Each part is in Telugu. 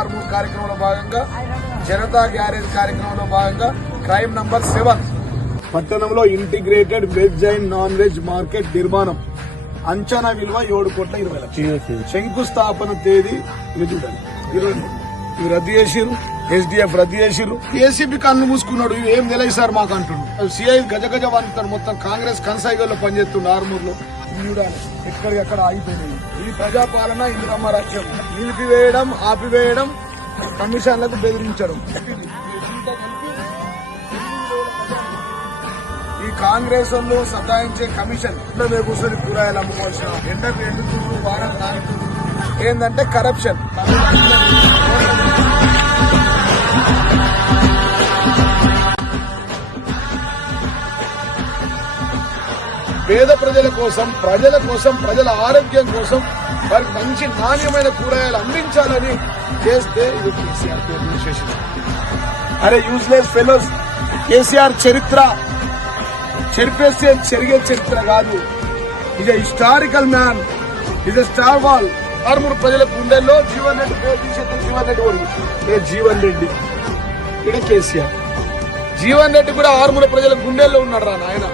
ఆర్మూర్ కార్యక్రమంలో భాగంగా జనతా గ్యారేజ్ కార్యక్రమంలో భాగంగా క్రైమ్ నంబర్ 7 పట్టణంలో integrated veg and non veg market నిర్మాణం అంచనా విలువ 7,20,00,000 శంకుస్థాపన తేదీ ఇది చూడండి ఇవి రద్దు చేసిరు. SDF రద్దు చేసిరు. ఏసీబీ కన్ను మూసుకున్నాడు. ఇవి ఏం తెలియదు సార్ మాకు అంటున్నాడు. సిఐ గజగజ వంటాడు. మొత్తం కాంగ్రెస్ కనసాయిగల్లో పనిచేస్తుండే ఆర్మూర్ లో ఎక్కడికెక్కడ ఆగిపోయినాయి. ఈ ప్రజాపాలన ఇందిరమ్మ రాజ్యం నిలిపివేయడం, ఆపివేయడం, కమిషన్లకు బెదిరించడం. ఈ కాంగ్రెస్ వాళ్ళు సతాయించే కమిషన్ కూర్చొని కూరగాయలు అమ్ముకోవాల్సిన ఎండకు ఎండుతున్నారు, వారం నాలుగు ఏంటంటే కరప్షన్. పేద ప్రజల కోసం, ప్రజల ఆరోగ్యం కోసం వారికి మంచి నాణ్యమైన కూరగాయలు అందించాలని చేస్తే ఇది కేసీఆర్ పేరు తీసేసింది. అరే యూజ్లెస్ ఫెలోస్, కేసీఆర్ చరిత్ర చెరిపేస్తే చెరిగే చరిత్ర కాదు. ఇది హిస్టారికల్ మ్యాన్, ఇది స్టార్ వాల్. ఆర్మూర్ ప్రజల గుండెల్లో జీవన్ రెడ్డి పేరు తీసేస్తే జీవన్ రెడ్డి ఓడి జీవన్ రెడ్డి ఇక్కడ కేసీఆర్. జీవన్ రెడ్డి కూడా ఆర్మూర్ ప్రజల గుండెల్లో ఉన్నాడు రా నాయన.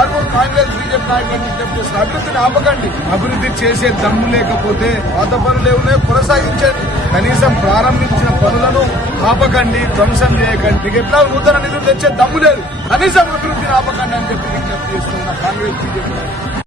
ఆర్మూర్ కాంగ్రెస్ బీజేపీ నాయకులను విజ్ఞప్తి చేస్తున్నారు. అభివృద్ధిని ఆపకండి. అభివృద్ధి చేసే దమ్ము లేకపోతే పాత పనులు ఏమున్నాయో కొనసాగించండి. కనీసం ప్రారంభించిన పనులను ఆపకండి, ధ్వంసం చేయకండి. మీకు ఎట్లా నూతన నిధులు తెచ్చే దమ్ము లేదు. కనీసం అభివృద్ధిని ఆపకండి అని చెప్పి విజ్ఞప్తి చేస్తున్న కాంగ్రెస్ బీజేపీ